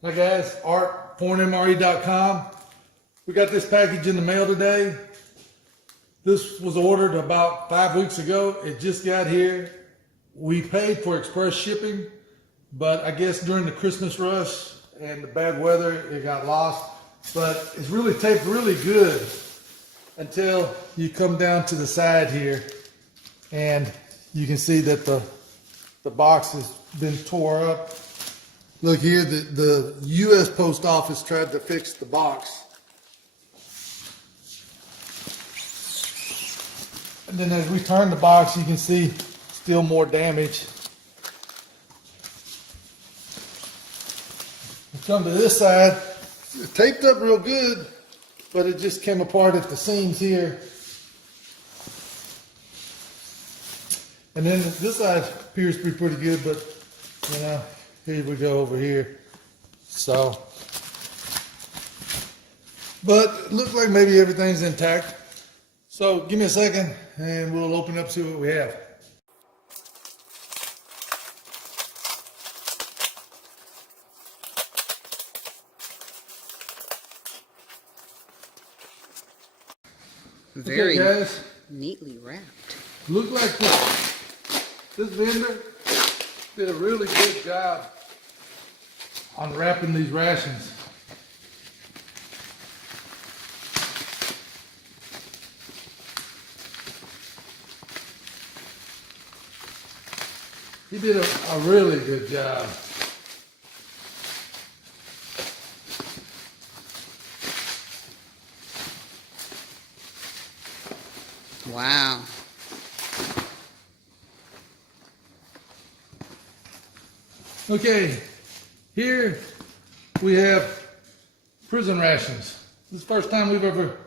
Hi guys, Art, ForeignMRE.com. We got this package in the mail today. This was ordered about 5 weeks ago. It just got here. We paid for express shipping, but I guess during the Christmas rush and the bad weather, it got lost. But it's really taped really good until you come down to the side here and you can see that the box has been tore up. Look here, the U.S. Post Office tried to fix the box. And then as we turn the box, you can see still more damage. We come to this side, it's taped up real good, but it just came apart at the seams here. And then this side appears to be pretty good, but you know, here we go over here. So, but it looks like maybe everything's intact. So give me a second and we'll open up, see what we have. Very okay, guys, neatly wrapped. look like this vendor did a really good job on wrapping these rations. He did a really good job. Wow. Okay, here we have prison rations. This is the first time we've ever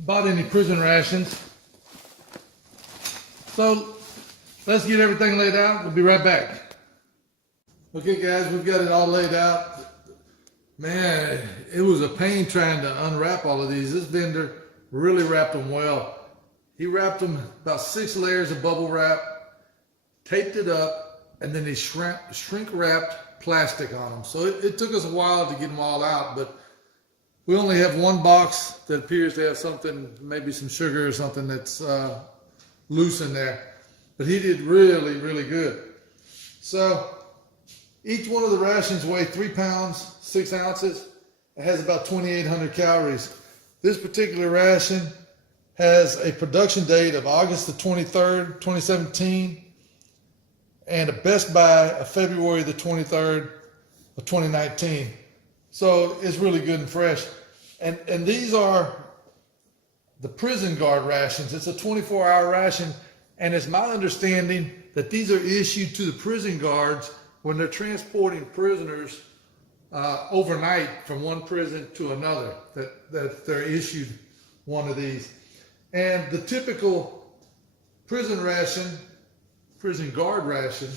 bought any prison rations. So let's get everything laid out. We'll be right back. Okay guys, we've got it all laid out. Man, it was a pain trying to unwrap all of these. This vendor really wrapped them well. He wrapped them about 6 layers of bubble wrap, taped it up, and then he shrink wrapped plastic on them. So it took us a while to get them all out, but we only have one box that appears to have something, maybe some sugar or something that's loose in there. But he did really, really good. So each one of the rations weigh 3 pounds, 6 ounces. It has about 2,800 calories. This particular ration has a production date of August the 23rd, 2017, and a best buy of February the 23rd of 2019. So it's really good and fresh. And these are the prison guard rations. It's a 24-hour ration, and it's my understanding that these are issued to the prison guards when they're transporting prisoners overnight from one prison to another, that they're issued one of these. And the typical prison guard ration,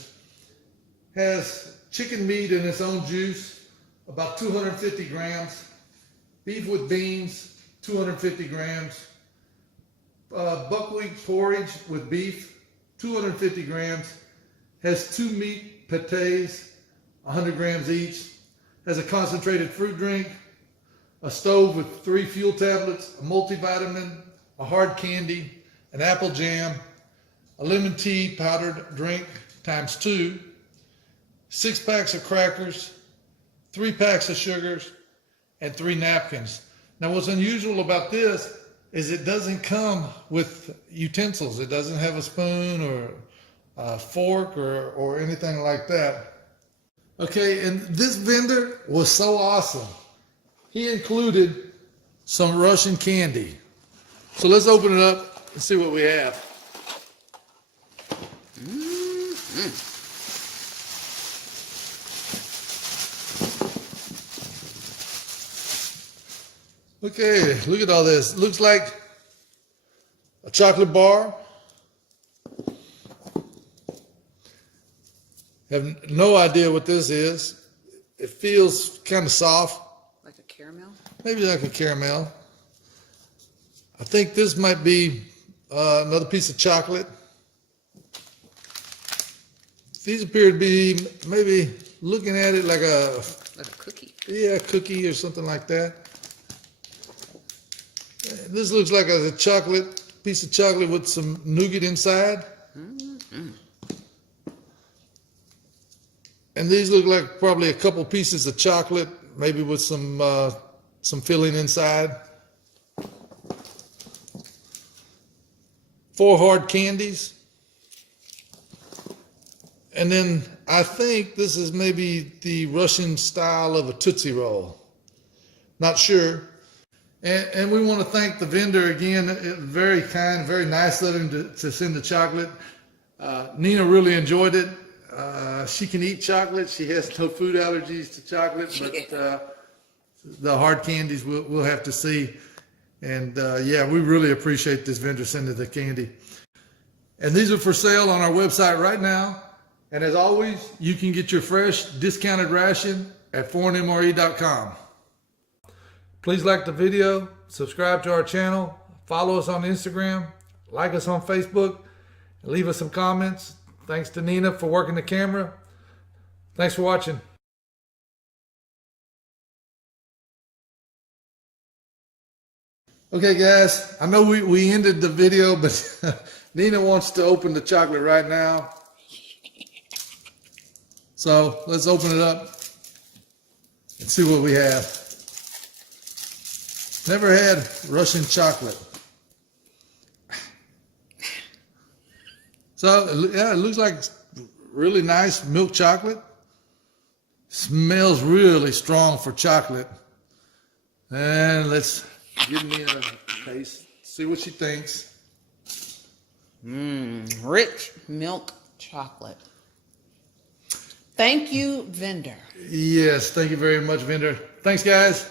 has chicken meat in its own juice, about 250 grams, beef with beans, 250 grams, buckwheat porridge with beef, 250 grams, has 2 meat pâtés, 100 grams each, has a concentrated fruit drink, a stove with 3 fuel tablets, a multivitamin, a hard candy, an apple jam, a lemon tea powdered drink times 2, 6 packs of crackers, 3 packs of sugars, and 3 napkins. Now what's unusual about this is it doesn't come with utensils. It doesn't have a spoon or a fork or anything like that. Okay, and this vendor was so awesome. He included some Russian candy. So let's open it up and see what we have. Okay, look at all this. Looks like a chocolate bar. Have no idea what this is. It feels kind of soft. Like a caramel? Maybe like a caramel. I think this might be another piece of chocolate. These appear to be maybe looking at it like Like a cookie. a cookie or something like that. This looks like a piece of chocolate with some nougat inside. Mm-hmm. And these look like probably a couple pieces of chocolate, maybe with some filling inside. 4 hard candies. And then I think this is maybe the Russian style of a Tootsie Roll. Not sure. And we want to thank the vendor again. Very kind, very nice of him to send the chocolate. Nina really enjoyed it. She can eat chocolate. She has no food allergies to chocolate, but the hard candies we'll have to see. And yeah, we really appreciate this vendor sending the candy. And these are for sale on our website right now. And as always, you can get your fresh discounted ration at ForeignMRE.com. Please like the video, subscribe to our channel, follow us on Instagram, like us on Facebook, and leave us some comments. Thanks to Nina for working the camera. Thanks for watching. Okay guys, I know we ended the video, but Nina wants to open the chocolate right now. So let's open it up and see what we have. Never had Russian chocolate. So yeah, it looks like really nice milk chocolate. Smells really strong for chocolate. And let's give me a taste, see what she thinks. Rich milk chocolate. Thank you, vendor. Yes, thank you very much, vendor. Thanks, guys.